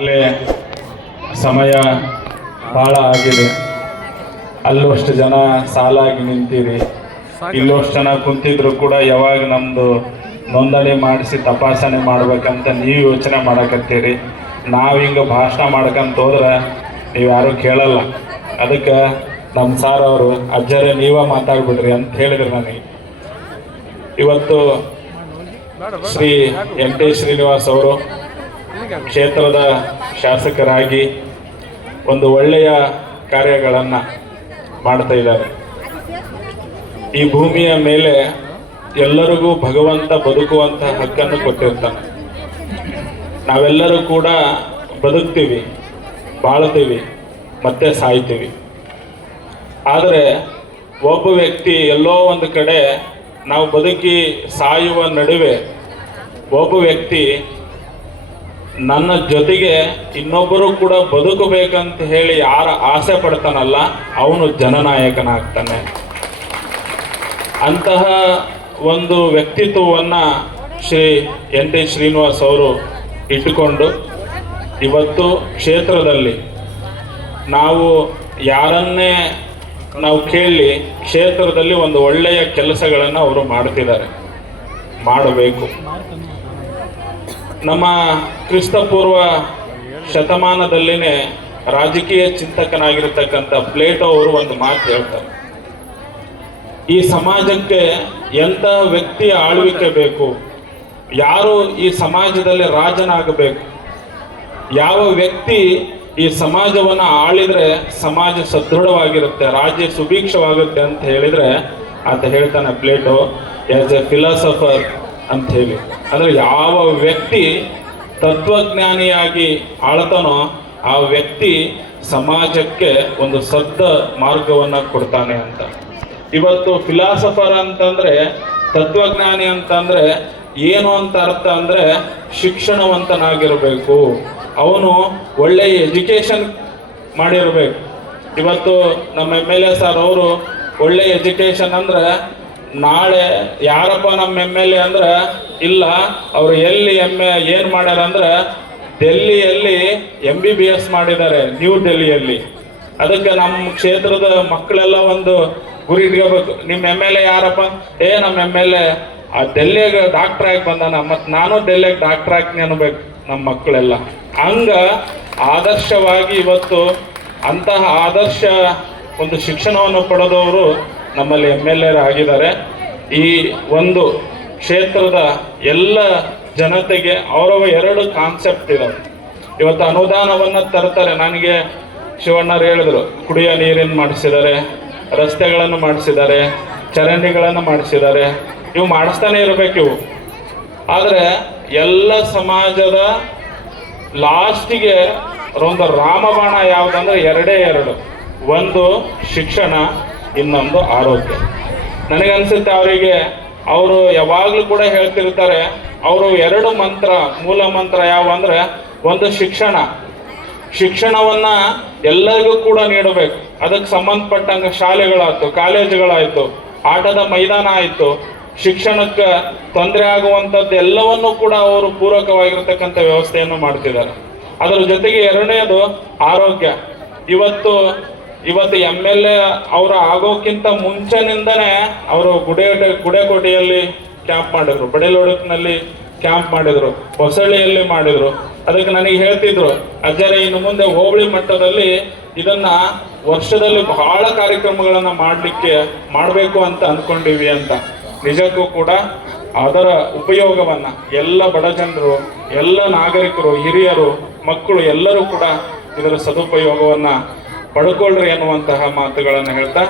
ಈಗಾಗಲೇ ಸಮಯ ಭಾಳ ಆಗಿದೆ. ಅಲ್ಲಷ್ಟು ಜನ ಸಾಲಾಗಿ ನಿಂತೀರಿ. ಇಲ್ಲೋಷ್ಟು ಜನ ಕುಂತಿದ್ರು ಕೂಡ ಯಾವಾಗ ನಮ್ಮದು ನೋಂದಣಿ ಮಾಡಿಸಿ ತಪಾಸಣೆ ಮಾಡ್ಬೇಕಂತ ನೀವು ಯೋಚನೆ ಮಾಡಕತ್ತೀರಿ. ನಾವು ಹಿಂಗೆ ಭಾಷಣ ಮಾಡ್ಕಂತ ಹೋದ್ರೆ ನೀವು ಯಾರೂ ಕೇಳಲ್ಲ. ಅದಕ್ಕೆ ನಮ್ಮ ಸಾರ್ ಅವರು, ಅಜ್ಜರೇ ನೀವೇ ಮಾತಾಡ್ಬಿಡ್ರಿ ಅಂತ ಹೇಳಿದ್ರು ನನಗೆ. ಇವತ್ತು ಶ್ರೀ ಎಂ ಟಿ ಶ್ರೀನಿವಾಸ್ ಅವರು ಕ್ಷೇತ್ರದ ಶಾಸಕರಾಗಿ ಒಂದು ಒಳ್ಳೆಯ ಕಾರ್ಯಗಳನ್ನು ಮಾಡ್ತಾ ಇದ್ದಾರೆ. ಈ ಭೂಮಿಯ ಮೇಲೆ ಎಲ್ಲರಿಗೂ ಭಗವಂತ ಬದುಕುವಂಥ ಹಕ್ಕನ್ನು ಕೊಟ್ಟಿರ್ತಾನೆ. ನಾವೆಲ್ಲರೂ ಕೂಡ ಬದುಕ್ತೀವಿ, ಬಾಳ್ತೀವಿ, ಮತ್ತೆ ಸಾಯ್ತೀವಿ. ಆದರೆ ಒಬ್ಬ ವ್ಯಕ್ತಿ ಎಲ್ಲೋ ಒಂದು ಕಡೆ ನಾವು ಬದುಕಿ ಸಾಯುವ ನಡುವೆ ಒಬ್ಬ ವ್ಯಕ್ತಿ ನನ್ನ ಜೊತೆಗೆ ಇನ್ನೊಬ್ಬರು ಕೂಡ ಬದುಕಬೇಕಂತ ಹೇಳಿ ಯಾರ ಆಸೆ ಪಡ್ತಾನಲ್ಲ, ಅವನು ಜನನಾಯಕನಾಗ್ತಾನೆ. ಅಂತಹ ಒಂದು ವ್ಯಕ್ತಿತ್ವವನ್ನು ಶ್ರೀ ಎನ್ ಟಿ ಶ್ರೀನಿವಾಸ್ ಅವರು ಇಟ್ಟುಕೊಂಡು ಇವತ್ತು ಕ್ಷೇತ್ರದಲ್ಲಿ ನಾವು ಯಾರನ್ನೇ ನಾವು ಕೇಳಿ ಕ್ಷೇತ್ರದಲ್ಲಿ ಒಂದು ಒಳ್ಳೆಯ ಕೆಲಸಗಳನ್ನು ಅವರು ಮಾಡ್ತಿದ್ದಾರೆ. ಮಾಡಬೇಕು. ನಮ್ಮ ಕ್ರಿಸ್ತಪೂರ್ವ ಶತಮಾನದಲ್ಲಿನೇ ರಾಜಕೀಯ ಚಿಂತಕನಾಗಿರ್ತಕ್ಕಂಥ ಪ್ಲೇಟೋ ಅವರು ಒಂದು ಮಾತು ಹೇಳ್ತಾರೆ. ಈ ಸಮಾಜಕ್ಕೆ ಎಂಥ ವ್ಯಕ್ತಿಯ ಆಳ್ವಿಕೆ ಬೇಕು? ಯಾರು ಈ ಸಮಾಜದಲ್ಲಿ ರಾಜನಾಗಬೇಕು? ಯಾವ ವ್ಯಕ್ತಿ ಈ ಸಮಾಜವನ್ನು ಆಳಿದರೆ ಸಮಾಜ ಸದೃಢವಾಗಿರುತ್ತೆ, ರಾಜ್ಯ ಸುಭೀಕ್ಷವಾಗುತ್ತೆ ಅಂತ ಹೇಳಿದ್ರೆ ಅಂತ ಹೇಳ್ತಾನೆ ಪ್ಲೇಟೋ ಆಸ್ ಎ ಫಿಲಾಸಫರ್ ಅಂತ ಹೇಳಿ ಅಂದ್ರೆ ಯಾವ ವ್ಯಕ್ತಿ ತತ್ವಜ್ಞಾನಿಯಾಗಿ ಆಳ್ತಾನೋ ಆ ವ್ಯಕ್ತಿ ಸಮಾಜಕ್ಕೆ ಒಂದು ಸದ್ದ ಮಾರ್ಗವನ್ನು ಕೊಡ್ತಾನೆ ಅಂತ. ಇವತ್ತು ಫಿಲಾಸಫರ್ ಅಂತಂದ್ರೆ, ತತ್ವಜ್ಞಾನಿ ಅಂತಂದ್ರೆ ಏನು ಅಂತ ಅರ್ಥ ಅಂದ್ರೆ ಶಿಕ್ಷಣವಂತನಾಗಿರಬೇಕು. ಅವನು ಒಳ್ಳೆಯ ಎಜುಕೇಶನ್ ಮಾಡಿರ್ಬೇಕು. ಇವತ್ತು ನಮ್ಮ ಎಂ ಎಲ್ ಎ ಸರ್ ಅವರು ಒಳ್ಳೆ ಎಜುಕೇಶನ್ ಅಂದ್ರೆ ನಾಳೆ ಯಾರಪ್ಪ ನಮ್ಮ ಎಂ ಎಲ್ ಎ ಅಂದ್ರೆ, ಇಲ್ಲ, ಅವ್ರು ಎಲ್ಲಿ ಎಂ ಎ ಏನು ಮಾಡ್ಯಾರ ಅಂದ್ರೆ ಡೆಲ್ಲಿಯಲ್ಲಿ ಎಂ ಬಿ ಬಿ ಎಸ್ ಮಾಡಿದ್ದಾರೆ ನ್ಯೂ ಡೆಲ್ಲಿಯಲ್ಲಿ ಅದಕ್ಕೆ ನಮ್ಮ ಕ್ಷೇತ್ರದ ಮಕ್ಕಳೆಲ್ಲ ಒಂದು ಗುರಿ ಇಟ್ಕೋಬೇಕು ನಿಮ್ಮ ಎಂ ಎಲ್ ಎ ಯಾರಪ್ಪ? ಏ, ನಮ್ಮ ಎಂ ಎಲ್ ಎ, ಆ ಡೆಲ್ಲಿಗೆ ಡಾಕ್ಟರ್ ಆಗಿ ಬಂದಾನ. ಮತ್ತು ನಾನು ಡೆಲ್ಲಿಗೆ ಡಾಕ್ಟರ್ ಆಗ್ತೀನಿ ಅನ್ಬೇಕು ನಮ್ಮ ಮಕ್ಕಳೆಲ್ಲ. ಹಂಗ ಆದರ್ಶವಾಗಿ ಇವತ್ತು ಅಂತಹ ಆದರ್ಶ ಒಂದು ಶಿಕ್ಷಣವನ್ನು ಪಡೆದವರು ನಮ್ಮಲ್ಲಿ ಎಂ ಎಲ್ ಆಗಿದ್ದಾರೆ. ಈ ಒಂದು ಕ್ಷೇತ್ರದ ಎಲ್ಲ ಜನತೆಗೆ ಅವರವ ಎರಡು ಕಾನ್ಸೆಪ್ಟ್ ಇದಾವೆ. ಇವತ್ತು ಅನುದಾನವನ್ನು ತರ್ತಾರೆ. ನನಗೆ ಶಿವಣ್ಣರು ಹೇಳಿದರು, ಕುಡಿಯೋ ನೀರಿನ ಮಾಡಿಸಿದ್ದಾರೆ ರಸ್ತೆಗಳನ್ನು ಮಾಡಿಸಿದ್ದಾರೆ ಚರಂಡಿಗಳನ್ನು ಮಾಡಿಸಿದ್ದಾರೆ ಇವು ಮಾಡಿಸ್ತಾನೆ ಇರಬೇಕು ಇವು. ಆದರೆ ಎಲ್ಲ ಸಮಾಜದ ಲಾಸ್ಟಿಗೆ ಒಂದು ರಾಮಬಾಣ ಯಾವುದಂದ್ರೆ ಎರಡೇ ಎರಡು. ಒಂದು ಶಿಕ್ಷಣ ಇನ್ನೊಂದು ಆರೋಗ್ಯ ನನಗನ್ಸುತ್ತೆ ಅವರಿಗೆ, ಅವರು ಯಾವಾಗಲೂ ಕೂಡ ಹೇಳ್ತಿರ್ತಾರೆ, ಅವರು ಎರಡು ಮಂತ್ರ, ಮೂಲ ಮಂತ್ರ ಯಾವ ಅಂದ್ರೆ, ಒಂದು ಶಿಕ್ಷಣ. ಶಿಕ್ಷಣವನ್ನ ಎಲ್ಲರಿಗೂ ಕೂಡ ನೀಡಬೇಕು. ಅದಕ್ಕೆ ಸಂಬಂಧಪಟ್ಟಂಗೆ ಶಾಲೆಗಳಾಯ್ತು, ಕಾಲೇಜುಗಳಾಯ್ತು, ಆಟದ ಮೈದಾನ ಆಯಿತು. ಶಿಕ್ಷಣಕ್ಕೆ ತೊಂದರೆ ಆಗುವಂಥದ್ದು ಎಲ್ಲವನ್ನೂ ಕೂಡ ಅವರು ಪೂರಕವಾಗಿರ್ತಕ್ಕಂಥ ವ್ಯವಸ್ಥೆಯನ್ನು ಮಾಡ್ತಿದ್ದಾರೆ. ಅದರ ಜೊತೆಗೆ ಎರಡನೇದು ಆರೋಗ್ಯ. ಇವತ್ತು ಇವತ್ತು ಎಂ ಎಲ್ ಎ ಅವರು ಆಗೋಕ್ಕಿಂತ ಮುಂಚೆನಿಂದನೇ ಅವರು ಗುಡೆ ಗುಡೆಕೋಟೆಯಲ್ಲಿ ಕ್ಯಾಂಪ್ ಮಾಡಿದ್ರು, ಬಡೇಲೊಡಕ್ನಲ್ಲಿ ಕ್ಯಾಂಪ್ ಮಾಡಿದ್ರು, ಹೊಸಳ್ಳಿಯಲ್ಲಿ ಮಾಡಿದ್ರು. ಅದಕ್ಕೆ ನನಗೆ ಹೇಳ್ತಿದ್ರು, ಅಜ್ಜರ, ಇನ್ನು ಮುಂದೆ ಹೋಬಳಿ ಮಟ್ಟದಲ್ಲಿ ಇದನ್ನ ವರ್ಷದಲ್ಲಿ ಬಹಳ ಕಾರ್ಯಕ್ರಮಗಳನ್ನ ಮಾಡಲಿಕ್ಕೆ ಮಾಡಬೇಕು ಅಂತ ಅಂದ್ಕೊಂಡಿವಿ ಅಂತ. ನಿಜಕ್ಕೂ ಕೂಡ ಅದರ ಉಪಯೋಗವನ್ನ ಎಲ್ಲ ಬಡ ಜನರು, ಎಲ್ಲ ನಾಗರಿಕರು, ಹಿರಿಯರು, ಮಕ್ಕಳು ಎಲ್ಲರೂ ಕೂಡ ಇದರ ಸದುಪಯೋಗವನ್ನ ಪಡ್ಕೊಳ್ರಿ ಅನ್ನುವಂತಹ ಮಾತುಗಳನ್ನು ಹೇಳ್ತಾ